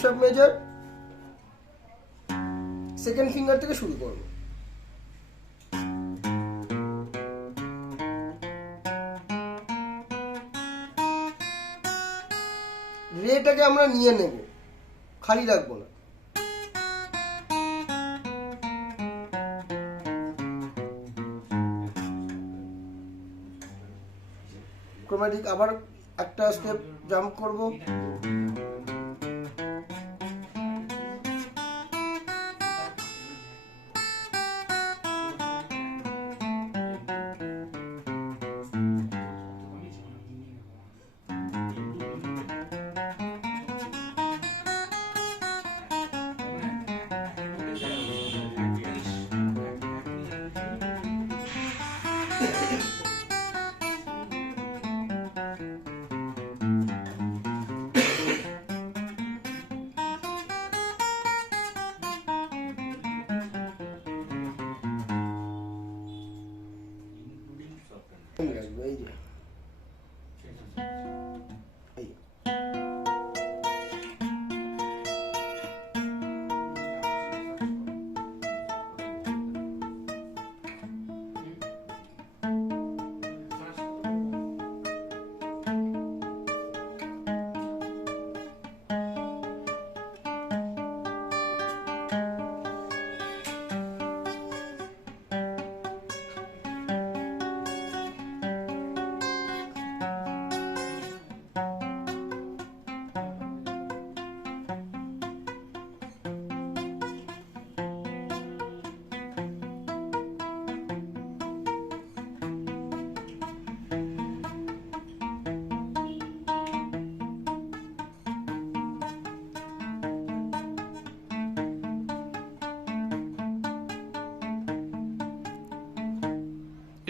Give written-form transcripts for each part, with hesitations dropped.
Sharp measure second finger থেকে শুরু করব। রেটাকে আমরা নিয়ে নেব, খালি রাখবো না। ক্রোম্যাটিক আবার একটা স্টেপ জাম্প করব। এই যে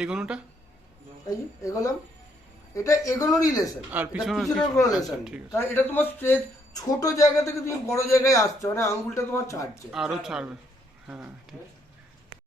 এগোনোটা এই যে এগোলাম, এটা এগোনোরই লেসন, আর পিছনের কোনো লেসন, কারণ এটা তোমার স্ট্রেচ ছোট জায়গা থেকে তুমি বড় জায়গায় আসছো, মানে আঙ্গুলটা তোমার ছাড়ছে, আরো ছাড়বে। হ্যাঁ ঠিক আছে।